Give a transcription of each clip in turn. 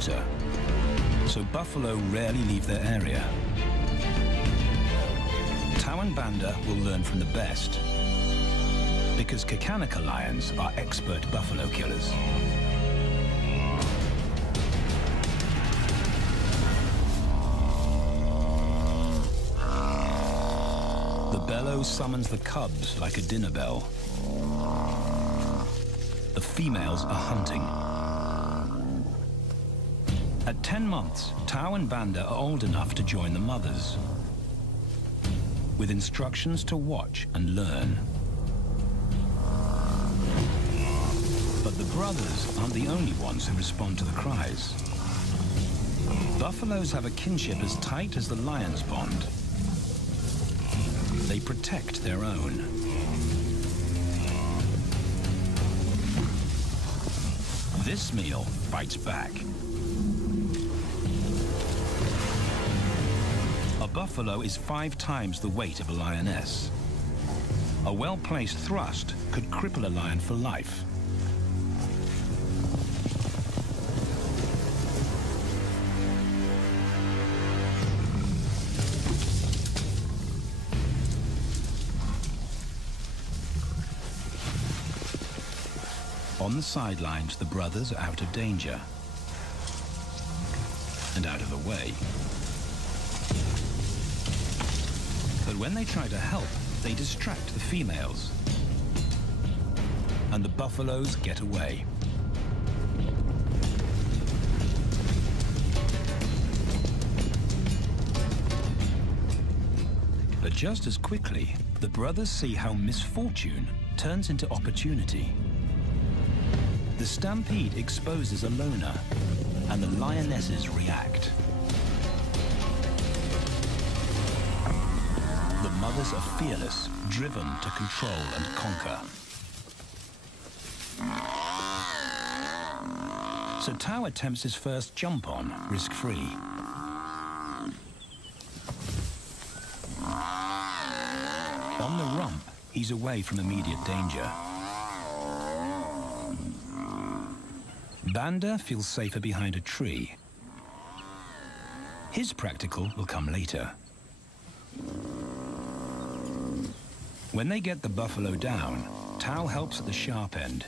water, so buffalo rarely leave their area. Tao and Banda will learn from the best, because Kakanaka lions are expert buffalo killers. The bellow summons the cubs like a dinner bell. The females are hunting. At 10 months, Tao and Banda are old enough to join the mothers, with instructions to watch and learn. But the brothers aren't the only ones who respond to the cries. Buffaloes have a kinship as tight as the lions' bond. They protect their own. This meal fights back. A buffalo is 5 times the weight of a lioness. A well-placed thrust could cripple a lion for life. On the sidelines, the brothers are out of danger and out of the way. But when they try to help, they distract the females, and the buffaloes get away. But just as quickly, the brothers see how misfortune turns into opportunity. The stampede exposes a loner, and the lionesses react. The mothers are fearless, driven to control and conquer. So Tao attempts his first jump on, risk-free. On the rump, he's away from immediate danger. Banda feels safer behind a tree. His practical will come later. When they get the buffalo down, Tao helps at the sharp end.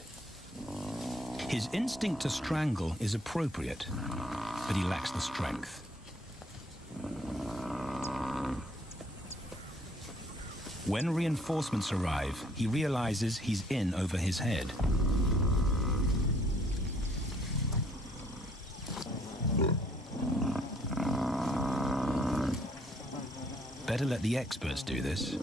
His instinct to strangle is appropriate, but he lacks the strength. When reinforcements arrive, he realizes he's in over his head. Better let the experts do this.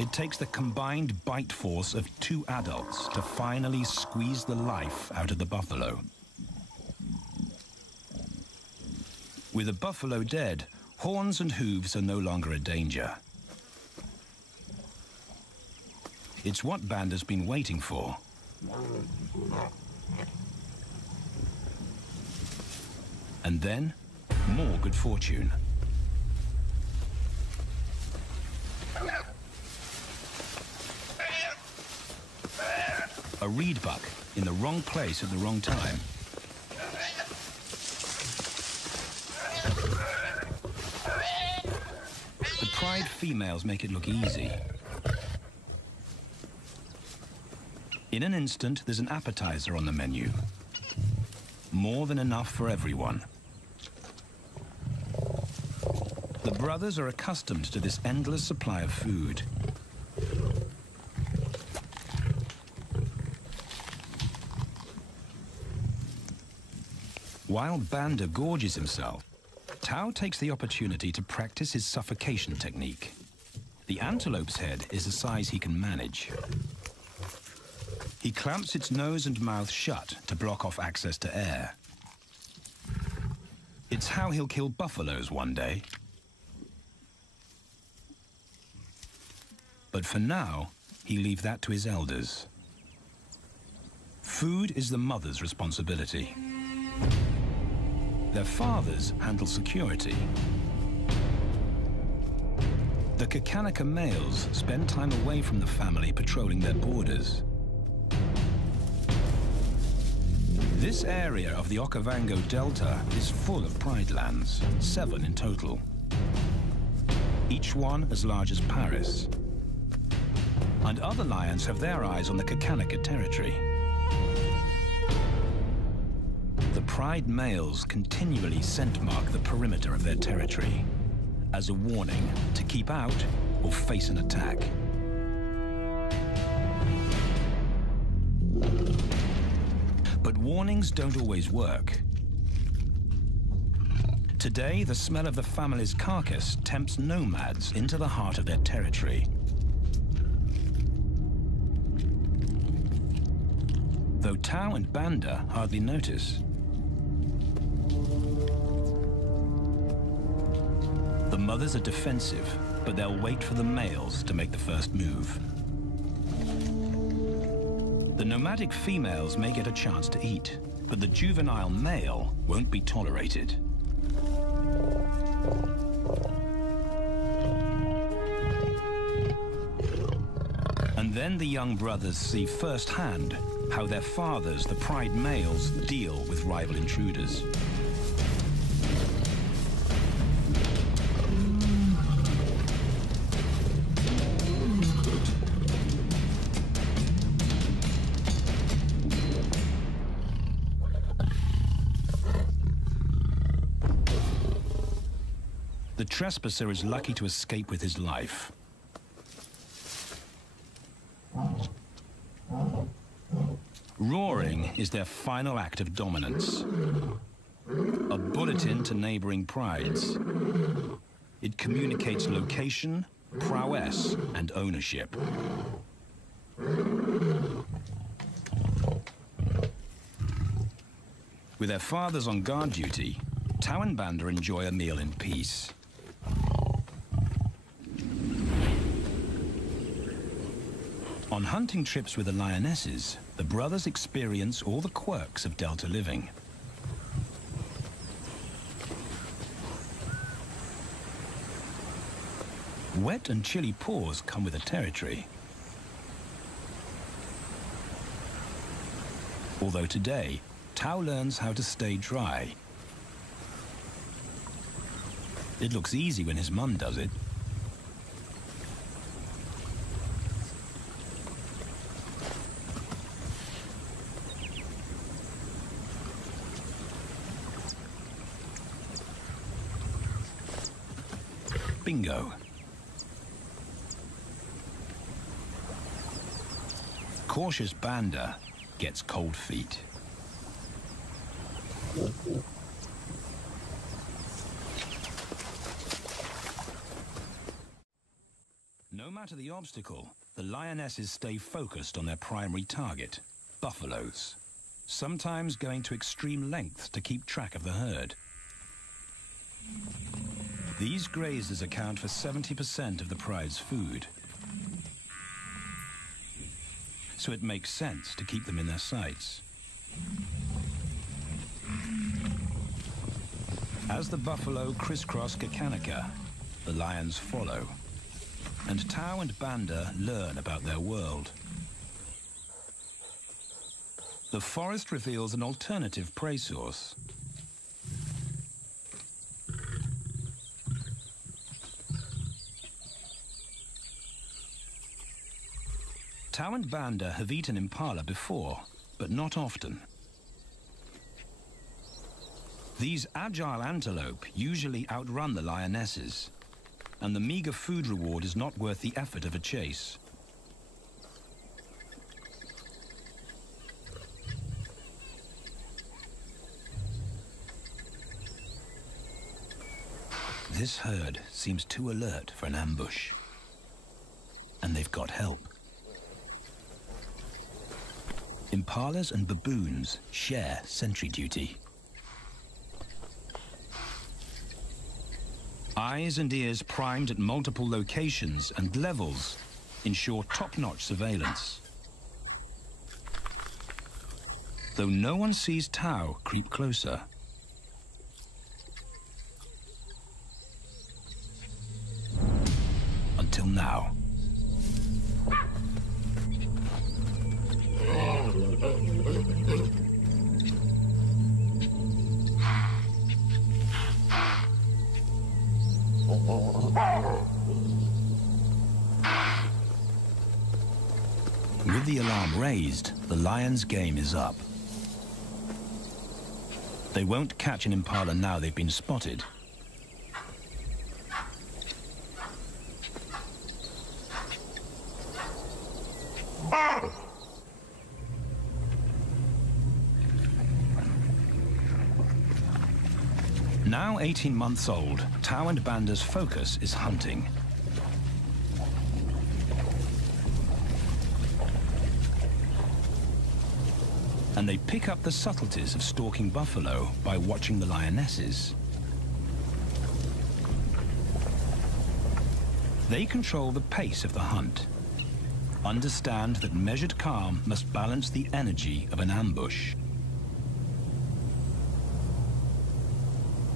It takes the combined bite force of 2 adults to finally squeeze the life out of the buffalo. With a buffalo dead, horns and hooves are no longer a danger. It's what Banda's been waiting for. And then, more good fortune. A reed buck in the wrong place at the wrong time. The pride females make it look easy. In an instant, there's an appetizer on the menu. More than enough for everyone. The brothers are accustomed to this endless supply of food. While Banda gorges himself, Tao takes the opportunity to practice his suffocation technique. The antelope's head is a size he can manage. He clamps its nose and mouth shut to block off access to air. It's how he'll kill buffaloes one day. But for now, he leaves that to his elders. Food is the mother's responsibility. Their fathers handle security. The Kakanaka males spend time away from the family patrolling their borders. This area of the Okavango Delta is full of pride lands, 7 in total. Each one as large as Paris. And other lions have their eyes on the Kakanika territory. The pride males continually scent mark the perimeter of their territory as a warning to keep out or face an attack. But warnings don't always work. Today, the smell of the family's carcass tempts nomads into the heart of their territory. Though Tao and Banda hardly notice. The mothers are defensive, but they'll wait for the males to make the first move. The nomadic females may get a chance to eat, but the juvenile male won't be tolerated. And then the young brothers see firsthand how their fathers, the pride males, deal with rival intruders. The trespasser is lucky to escape with his life. Roaring is their final act of dominance. A bulletin to neighboring prides. It communicates location, prowess, and ownership. With their fathers on guard duty, Tao and Banda enjoy a meal in peace. On hunting trips with the lionesses, the brothers experience all the quirks of Delta living. Wet and chilly paws come with the territory. Although today, Tao learns how to stay dry. It looks easy when his mum does it. Bingo. Cautious Banda gets cold feet. No matter the obstacle, the lionesses stay focused on their primary target, buffaloes, sometimes going to extreme lengths to keep track of the herd. These grazers account for 70% of the pride's food. So it makes sense to keep them in their sights. As the buffalo crisscross Kakanika, the lions follow. And Tao and Banda learn about their world. The forest reveals an alternative prey source. Tao and Banda have eaten impala before, but not often. These agile antelope usually outrun the lionesses, and the meager food reward is not worth the effort of a chase. This herd seems too alert for an ambush, and they've got help. Impalas and baboons share sentry duty. Eyes and ears primed at multiple locations and levels ensure top-notch surveillance. Though no one sees Tao creep closer. Until now. arm raised, the lion's game is up. They won't catch an impala now they've been spotted. Now 18 months old, Tao and Banda's focus is hunting. And they pick up the subtleties of stalking buffalo by watching the lionesses. They control the pace of the hunt, understand that measured calm must balance the energy of an ambush.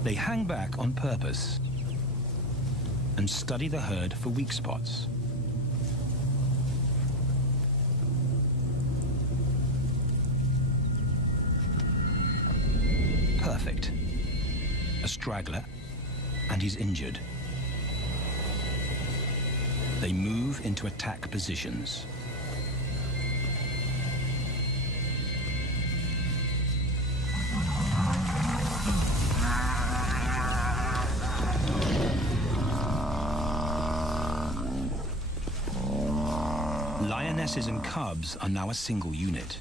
They hang back on purpose and study the herd for weak spots. Perfect. A straggler, and he's injured. They move into attack positions. Lionesses and cubs are now a single unit.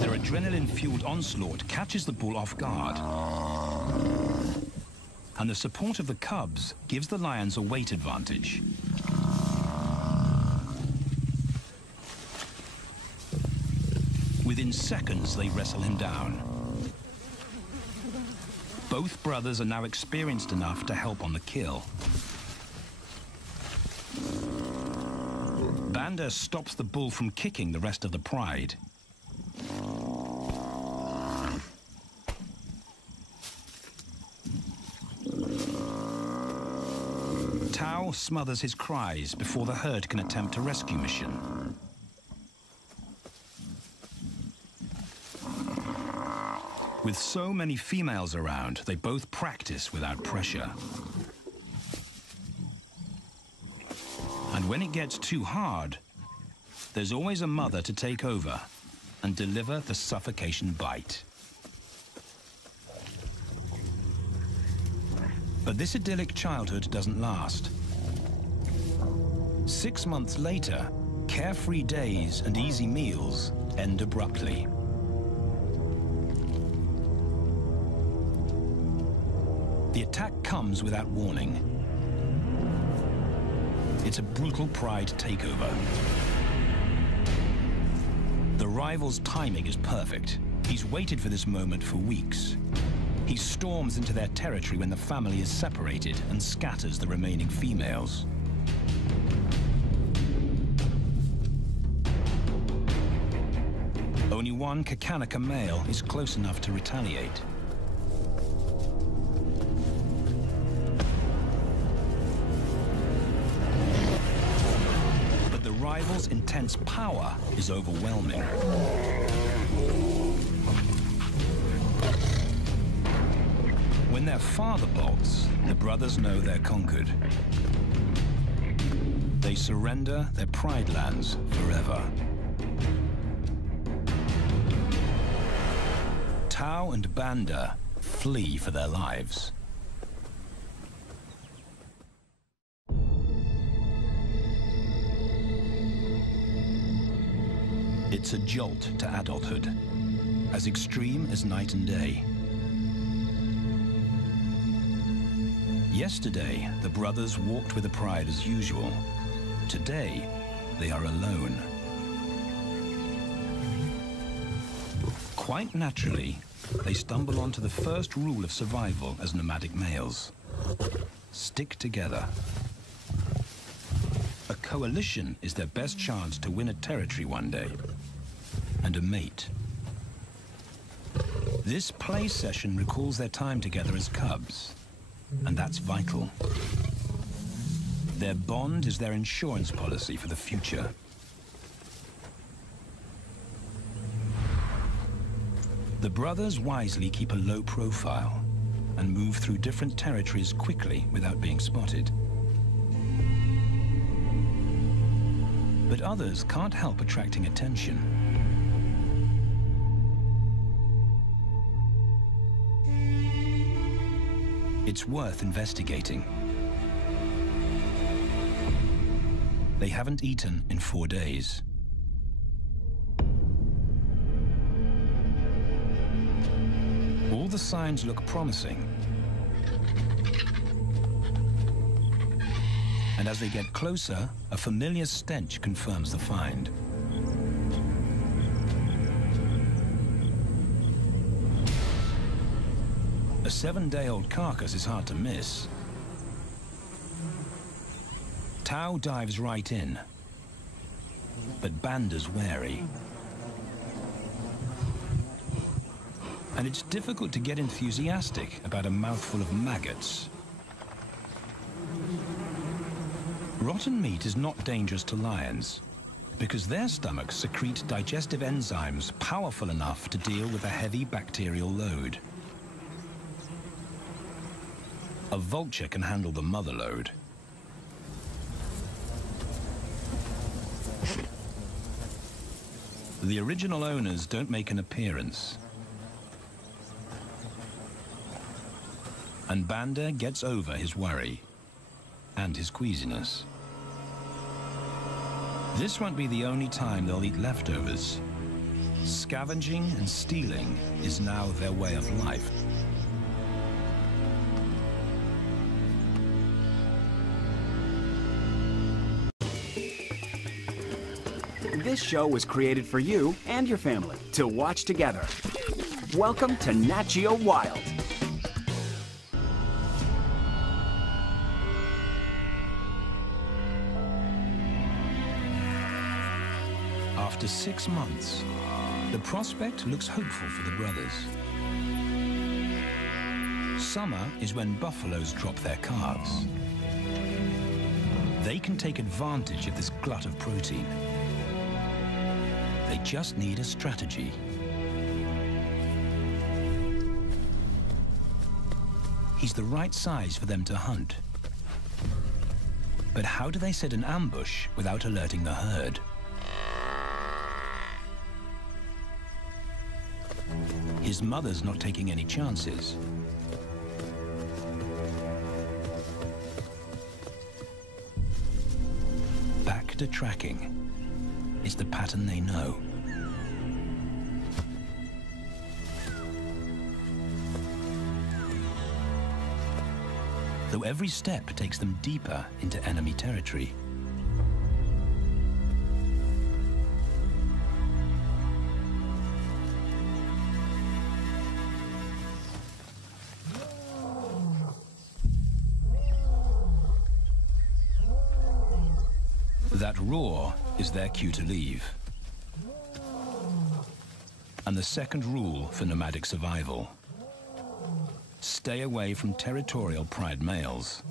Their adrenaline-fueled onslaught catches the bull off guard. And the support of the cubs gives the lions a weight advantage. Within seconds, they wrestle him down. Both brothers are now experienced enough to help on the kill. Banda stops the bull from kicking the rest of the pride. Tao smothers his cries before the herd can attempt a rescue mission. With so many females around, they both practice without pressure. And when it gets too hard, there's always a mother to take over and deliver the suffocation bite. But this idyllic childhood doesn't last. 6 months later, carefree days and easy meals end abruptly. The attack comes without warning. It's a brutal pride takeover. The rival's timing is perfect. He's waited for this moment for weeks. He storms into their territory when the family is separated and scatters the remaining females. Only one Kakanika male is close enough to retaliate. But the rival's intense power is overwhelming. When their father bolts, the brothers know they're conquered. They surrender their pride lands forever. Tao and Banda flee for their lives. It's a jolt to adulthood, as extreme as night and day. Yesterday, the brothers walked with the pride as usual. Today, they are alone. Quite naturally, they stumble onto the first rule of survival as nomadic males. Stick together. A coalition is their best chance to win a territory one day, and a mate. This play session recalls their time together as cubs, and that's vital. Their bond is their insurance policy for the future. The brothers wisely keep a low profile and move through different territories quickly without being spotted. But others can't help attracting attention. It's worth investigating. They haven't eaten in 4 days. All the signs look promising. And as they get closer, a familiar stench confirms the find. A 7-day-old carcass is hard to miss. Tao dives right in, but Banda's wary. And it's difficult to get enthusiastic about a mouthful of maggots. Rotten meat is not dangerous to lions, because their stomachs secrete digestive enzymes powerful enough to deal with a heavy bacterial load. A vulture can handle the mother load. The original owners don't make an appearance. And Banda gets over his worry and his queasiness. This won't be the only time they'll eat leftovers. Scavenging and stealing is now their way of life. This show was created for you and your family to watch together. Welcome to Nat Geo Wild. After 6 months, the prospect looks hopeful for the brothers. Summer is when buffaloes drop their calves. They can take advantage of this glut of protein. They just need a strategy. He's the right size for them to hunt. But how do they set an ambush without alerting the herd? His mother's not taking any chances. Back to tracking. It's the pattern they know. Though every step takes them deeper into enemy territory. That roar is their cue to leave. And the second rule for nomadic survival: stay away from territorial pride males.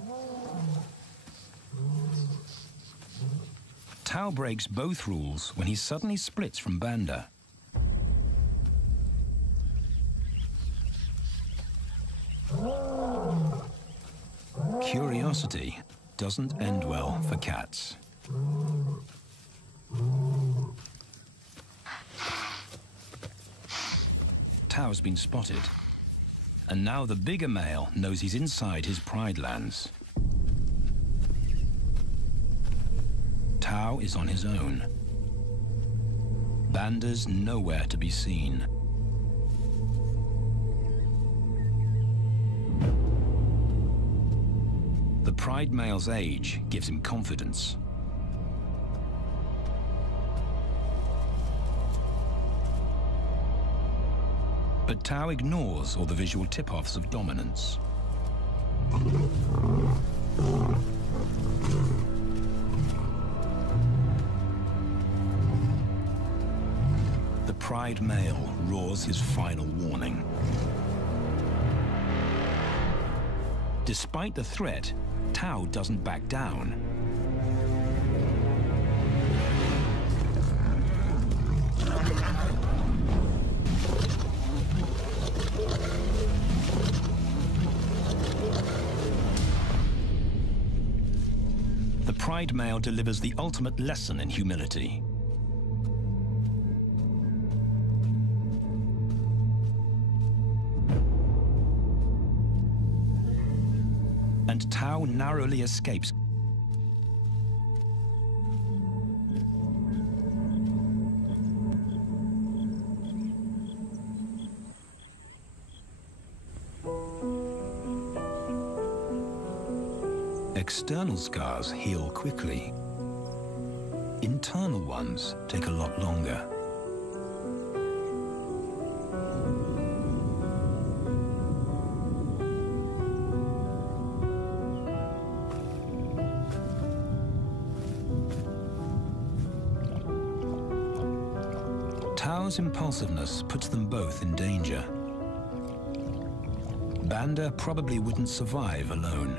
Tao breaks both rules when he suddenly splits from Banda. Curiosity doesn't end well for cats. Tao's been spotted, and now the bigger male knows he's inside his pride lands. Tao is on his own. Banda's nowhere to be seen. The pride male's age gives him confidence. But Tao ignores all the visual tip-offs of dominance. The pride male roars his final warning. Despite the threat, Tao doesn't back down. The pride male delivers the ultimate lesson in humility. And Tao narrowly escapes. External scars heal quickly. Internal ones take a lot longer. Tao's impulsiveness puts them both in danger. Banda probably wouldn't survive alone.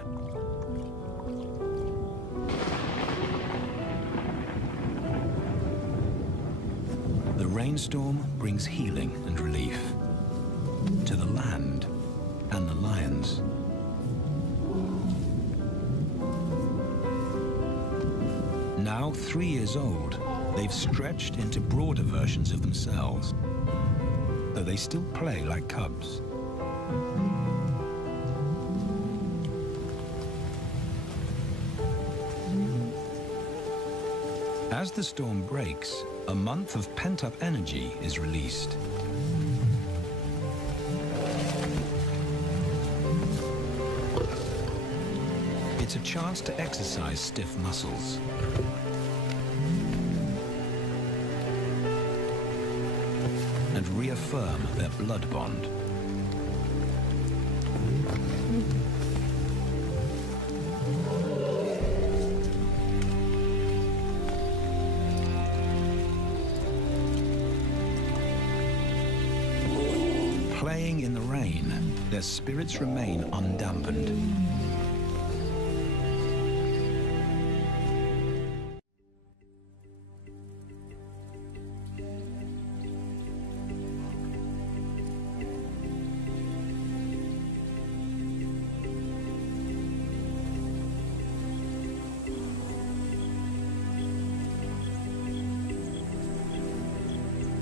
The rainstorm brings healing and relief to the land and the lions. Now 3 years old, they've stretched into broader versions of themselves, though they still play like cubs. As the storm breaks, a month of pent-up energy is released. It's a chance to exercise stiff muscles. And reaffirm their blood bond. Playing in the rain, their spirits remain undampened.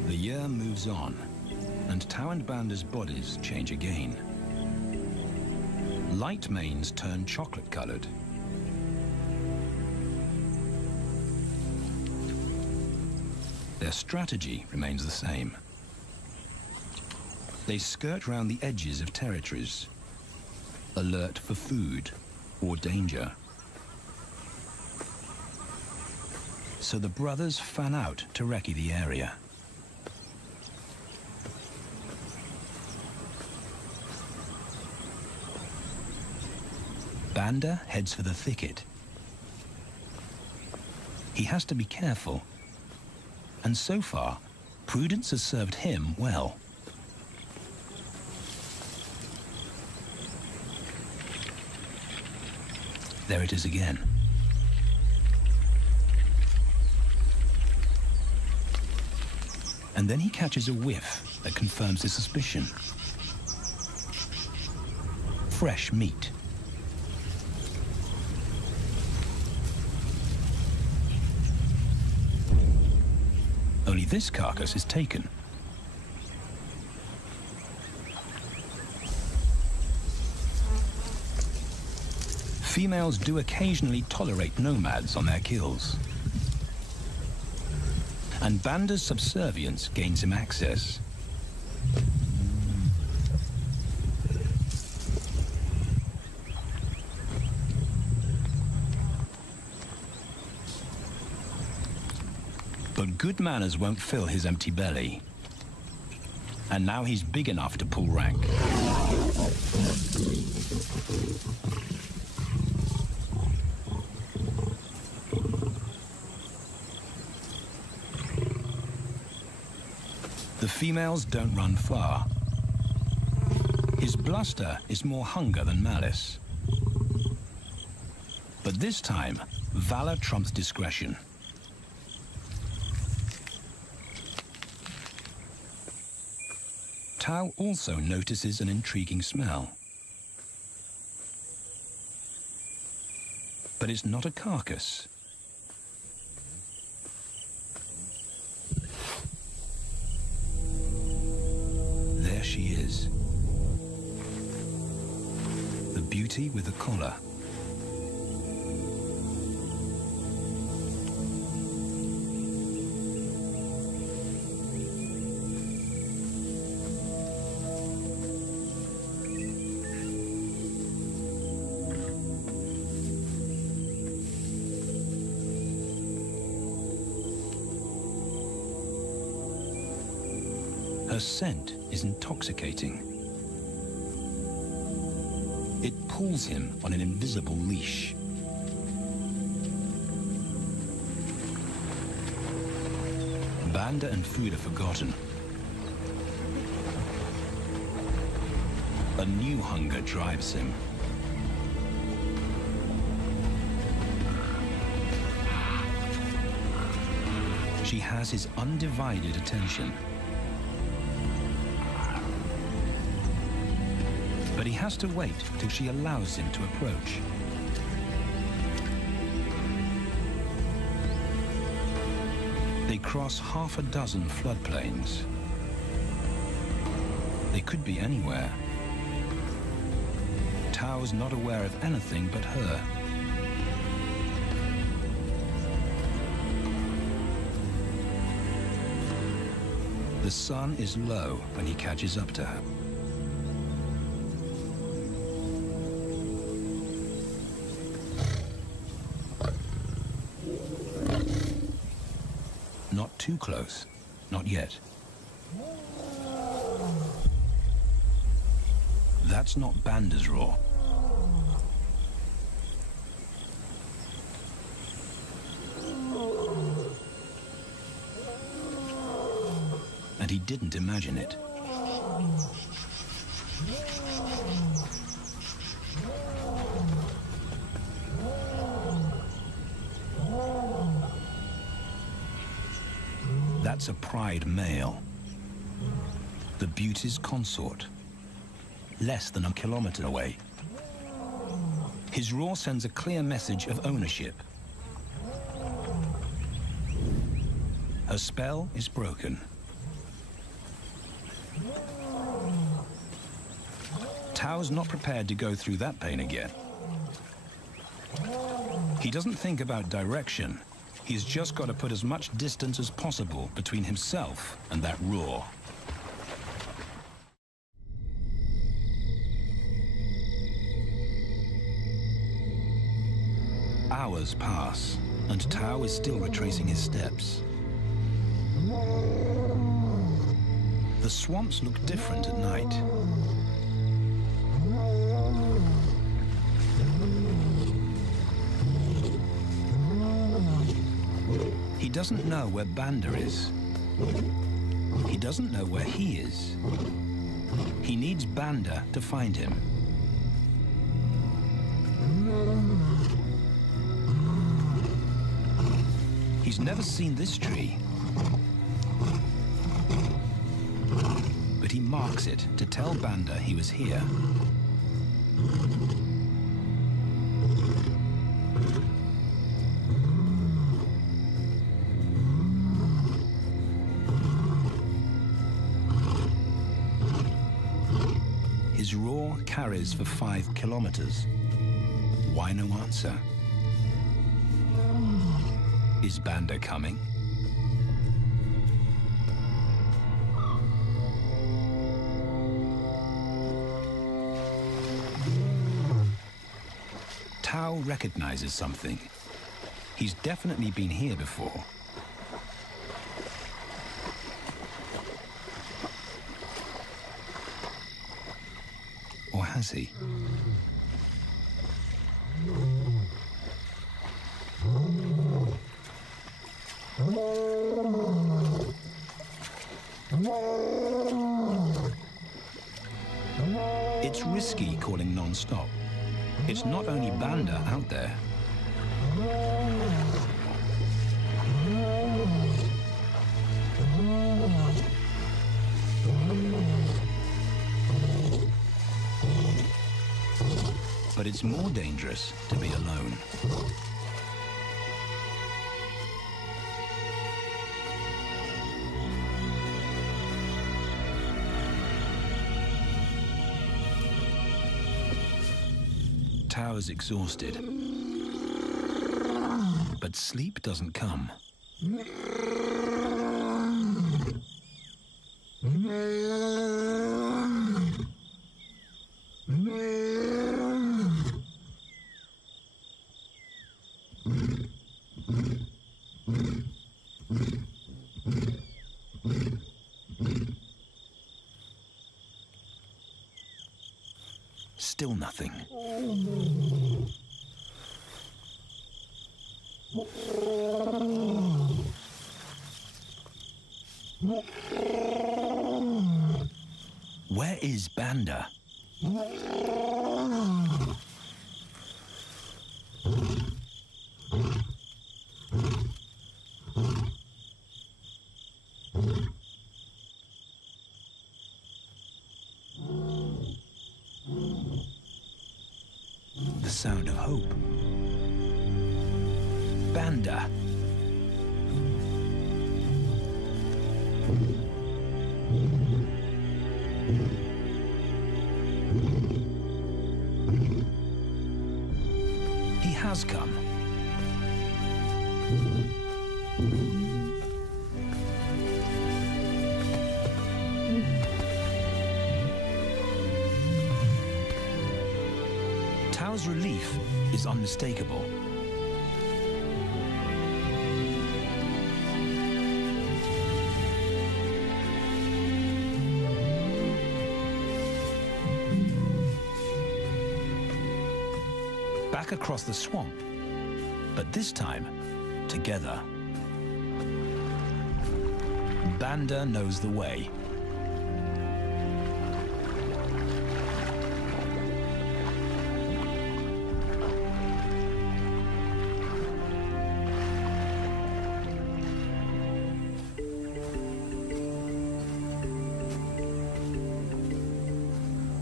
The year moves on, and Tao and Banda's bodies change again. Light manes turn chocolate-colored. Their strategy remains the same. They skirt round the edges of territories, alert for food or danger. So the brothers fan out to recce the area. Banda heads for the thicket. He has to be careful, and so far, prudence has served him well. There it is again. And then he catches a whiff that confirms his suspicion. Fresh meat. Only this carcass is taken. Females do occasionally tolerate nomads on their kills. And Banda's subservience gains him access. But good manners won't fill his empty belly. And now he's big enough to pull rank. The females don't run far. His bluster is more hunger than malice. But this time, valor trumps discretion. Tao also notices an intriguing smell. But it's not a carcass, is. The beauty with the collar. Her scent is intoxicating. It pulls him on an invisible leash. Banda and food are forgotten. A new hunger drives him. She has his undivided attention. But he has to wait till she allows him to approach. They cross half a dozen floodplains. They could be anywhere. Tao's not aware of anything but her. The sun is low when he catches up to her. Not too close. Not yet. That's not Banda's roar. And he didn't imagine it. That's a pride male. The beauty's consort. Less than a kilometer away. His roar sends a clear message of ownership. Her spell is broken. Tao's not prepared to go through that pain again. He doesn't think about direction. He's just got to put as much distance as possible between himself and that roar. Hours pass, and Tao is still retracing his steps. The swamps look different at night. He doesn't know where Banda is. He doesn't know where he is. He needs Banda to find him. He's never seen this tree. But he marks it to tell Banda he was here. His roar carries for 5 kilometers. Why no answer? Is Banda coming? Tao recognizes something. He's definitely been here before. Or has he? It's risky calling non-stop. It's not only Banda out there. But it's more dangerous to be alone. Tao is exhausted, but sleep doesn't come. Still nothing. Where is Banda? The sound of hope. Banda. He has come. Tao's relief is unmistakable. Back across the swamp, but this time, together. Banda knows the way.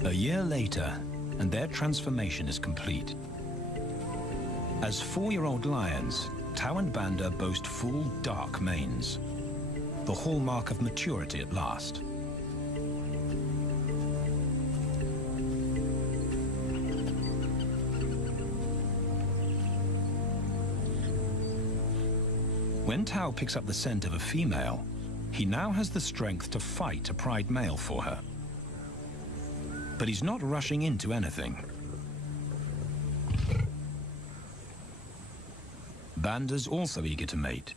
A year later, and their transformation is complete. As 4-year-old lions, Tao and Banda boast full, dark manes, the hallmark of maturity at last. When Tao picks up the scent of a female, he now has the strength to fight a pride male for her. But he's not rushing into anything. Banda's also eager to mate,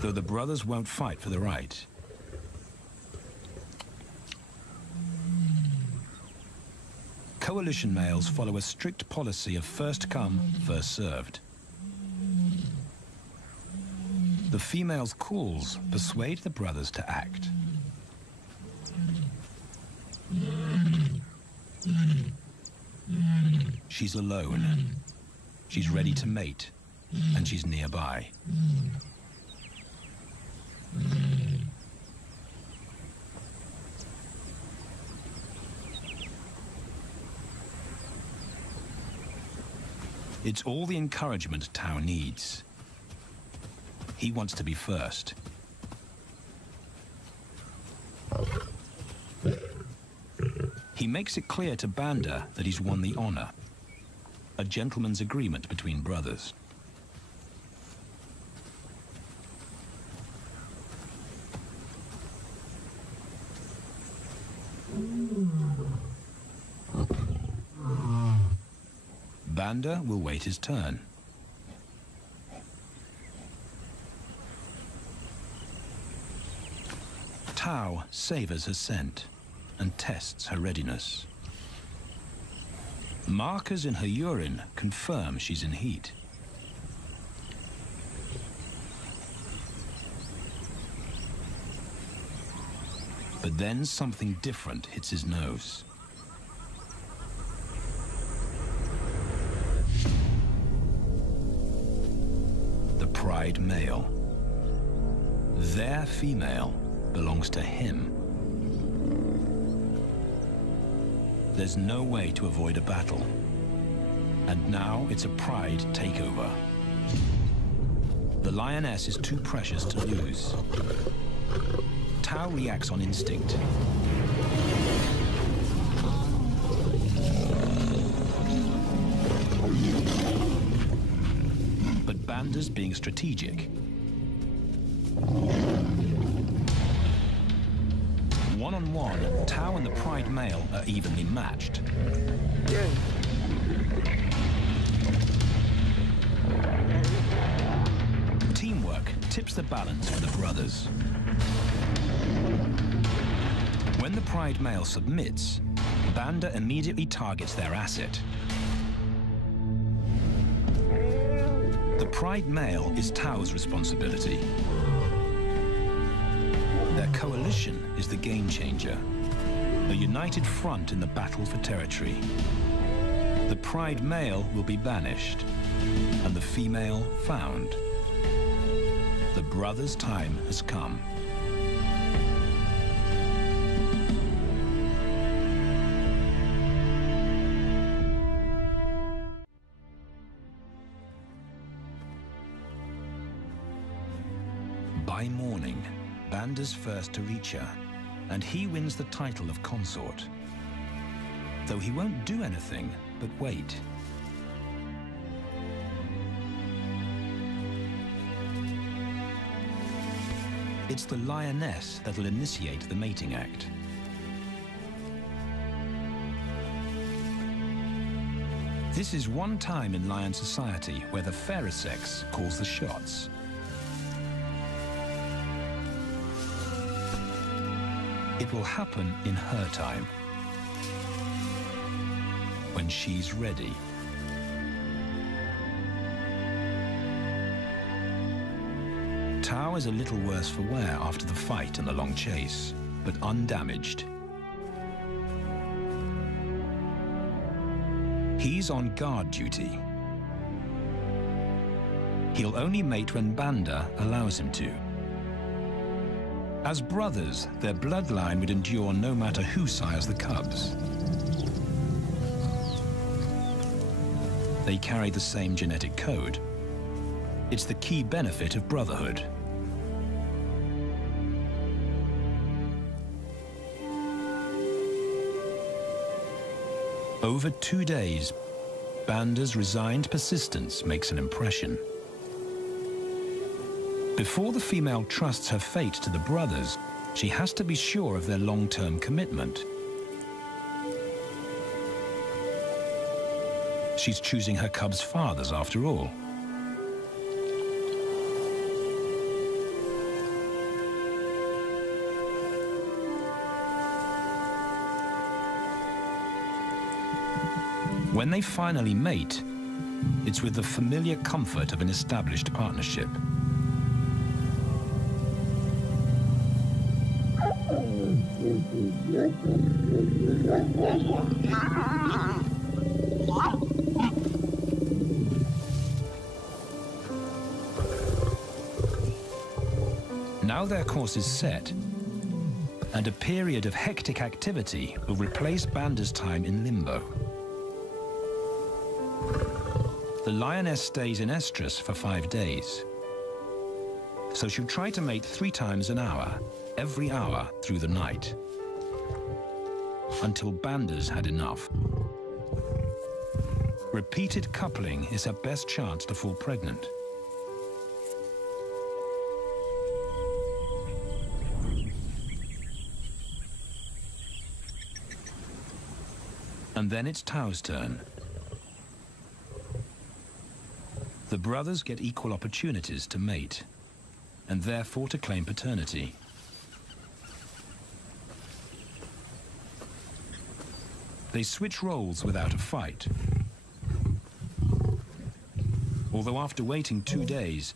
though the brothers won't fight for the right. Coalition males follow a strict policy of first come, first served. The female's calls persuade the brothers to act. She's alone. She's ready to mate, and she's nearby. It's all the encouragement Tao needs. He wants to be first. He makes it clear to Banda that he's won the honor. A gentleman's agreement between brothers. Banda will wait his turn. Tao savors her scent and tests her readiness. Markers in her urine confirm she's in heat. But then something different hits his nose. The pride male. Their female belongs to him. There's no way to avoid a battle. And now it's a pride takeover. The lioness is too precious to lose. Tao reacts on instinct. Banda's being strategic. One-on-one, Tao and the Pride male are evenly matched. Teamwork tips the balance for the brothers. When the Pride male submits, Banda immediately targets their asset. The Pride male is Tao's responsibility. Their coalition is the game changer, a united front in the battle for territory. The Pride male will be banished, and the female found. The brothers' time has come. By morning, Banda's first to reach her, and he wins the title of consort. Though he won't do anything but wait. It's the lioness that'll initiate the mating act. This is one time in lion society where the fairer sex calls the shots. It will happen in her time, when she's ready. Tao is a little worse for wear after the fight and the long chase, but undamaged. He's on guard duty. He'll only mate when Banda allows him to. As brothers, their bloodline would endure no matter who sires the cubs. They carry the same genetic code. It's the key benefit of brotherhood. Over 2 days, Banda's resigned persistence makes an impression. Before the female trusts her fate to the brothers, she has to be sure of their long-term commitment. She's choosing her cubs' fathers after all. When they finally mate, it's with the familiar comfort of an established partnership. Now their course is set, and a period of hectic activity will replace Banda's time in limbo. The lioness stays in estrus for 5 days, so she'll try to mate 3 times an hour, every hour through the night, until Banda's had enough. Repeated coupling is her best chance to fall pregnant. And then it's Tao's turn. The brothers get equal opportunities to mate, and therefore to claim paternity. They switch roles without a fight. Although after waiting 2 days,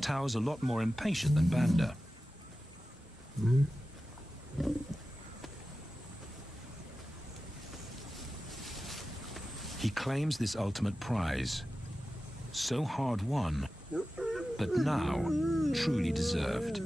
Tao's a lot more impatient than Banda. He claims this ultimate prize, so hard won, but now truly deserved.